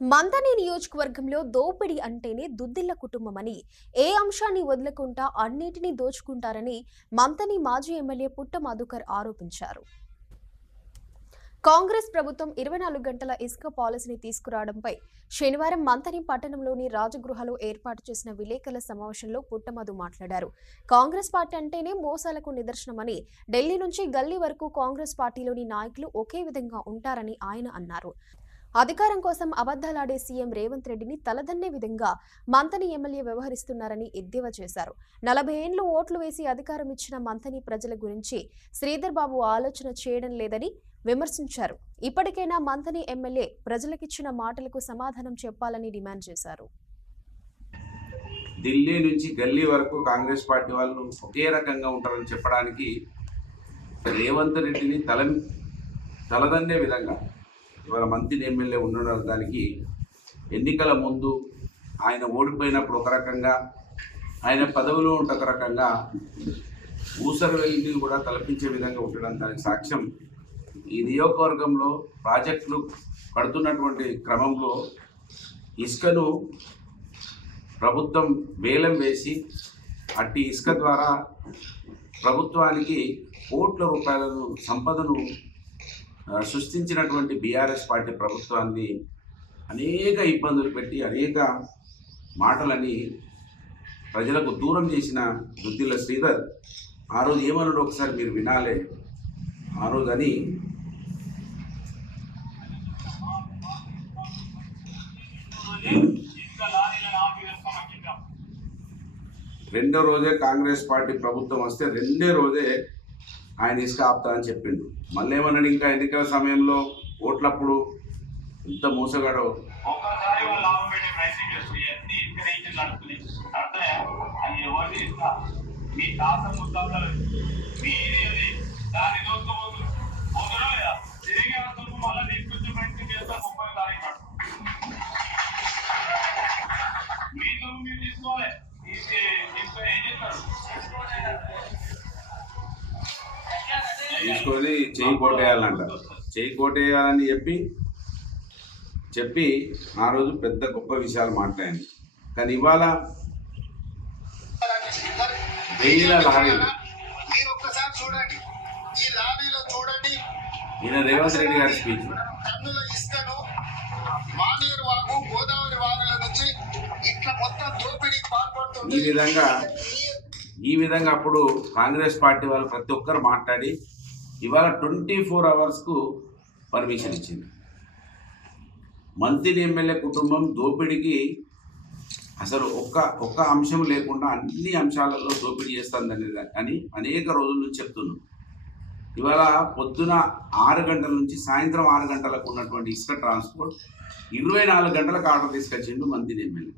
మంథని నియోజకవర్గంలో దోపిడీ అంటేనే దుద్దిళ్ల కుటుంబమని, ఏ అంశాన్ని వదలకుండా అన్నిటినీ దోచుకుంటారని మంథని మాజీ ఎమ్మెల్యే పుట్ట మధుకర్ ఆరోపించారు. కాంగ్రెస్ ప్రభుత్వం 24 గంటల ఇసుక పాలసీని తీసుకురావడంపై శనివారం మంథని పట్టణంలోని రాజగృహలో ఏర్పాటు చేసిన విలేకరుల సమావేశంలో పుట్టమధు మాట్లాడారు. కాంగ్రెస్ పార్టీ అంటేనే మోసాలకు నిదర్శనమని, ఢిల్లీ నుంచి గల్లీ వరకు కాంగ్రెస్ పార్టీలోని నాయకులు ఒకే విధంగా ఉంటారని ఆయన అన్నారు. అధికారం కోసం అబద్దాలాడే సీఎం రేవంత్ రెడ్డిని తలదన్నే విధంగా మంథని ఎమ్మెల్యే వ్యవహరిస్తున్నారని ఎద్దేవా చేశారు. 40 ఏళ్లు ఓట్లు వేసి అధికారం ఇచ్చిన మంథని ప్రజల గురించి శ్రీధర్ బాబు ఆలోచన చేయడం లేదని విమర్శించారు. ఇప్పటికైనా మంథని ఎమ్మెల్యే ప్రజలకిచ్చిన మాటలకు సమాధానం చెప్పాలని డిమాండ్ చేశారు. ఢిల్లీ నుంచి గల్లీ వరకు కాంగ్రెస్ పార్టీ వాళ్ళు ఒకే రకంగా ఉంటారని చెప్పడానికి రేవంత్ రెడ్డిని తలదన్నే విధంగా ఇవాళ మంత్రి ఎమ్మెల్యే ఉండడం, దానికి ఎన్నికల ముందు ఆయన ఓడిపోయినప్పుడు ఒక రకంగా, ఆయన పదవిలో ఉంటే ఒక రకంగా ఊసరు వెళ్ళి కూడా తలపించే విధంగా ఉండడం దానికి సాక్ష్యం. ఈ నియోజకవర్గంలో ప్రాజెక్టులు కడుతున్నటువంటి క్రమంలో ఇసుకను ప్రభుత్వం వేలం వేసి అట్టి ఇసుక ద్వారా ప్రభుత్వానికి కోట్ల రూపాయలను సంపదను సృష్టించినటువంటి బీఆర్ఎస్ పార్టీ ప్రభుత్వాన్ని అనేక ఇబ్బందులు పెట్టి అనేక మాటలని ప్రజలకు దూరం చేసిన దుద్దిళ్ల శ్రీధర్ ఆ రోజు ఏమన్నాడు ఒకసారి మీరు వినాలే. ఆ రోజు అని రెండో రోజే కాంగ్రెస్ పార్టీ ప్రభుత్వం వస్తే రెండే రోజే ఆయన ఇసుక ఆపుతా అని చెప్పిండు. మళ్ళీ ఏమన్నాడు, ఇంకా ఎన్నికల సమయంలో ఓట్లప్పుడు ఇంత మోసగాడో. తీసుకొని చేయి కోటేయాలంట, చేయి కోటేయాలని చెప్పి ఆ రోజు పెద్ద గొప్ప విషయాలు మాట్లాడింది. కానీ ఇవాళ వేల లారీలు, ఈయన రేవంత్ రెడ్డి గారి స్పీచ్, ఈ విధంగా అప్పుడు కాంగ్రెస్ పార్టీ వాళ్ళు ప్రతి ఒక్కరు మాట్లాడి ఇవాళ 24 అవర్స్కు పర్మిషన్ ఇచ్చింది. మంత్రి ఎమ్మెల్యే కుటుంబం దోపిడీకి అసలు ఒక్క అంశం లేకుండా అన్ని అంశాలలో దోపిడీ చేస్తుందని అని అనేక రోజుల నుంచి చెప్తున్నాం. ఇవాళ పొద్దున 6 గంటల నుంచి సాయంత్రం 6 గంటలకు ఉన్నటువంటి ఇసుక ట్రాన్స్పోర్ట్ 24 గంటలకు ఆర్డర్ తీసుకొచ్చిండు మంత్రి ఎమ్మెల్యే.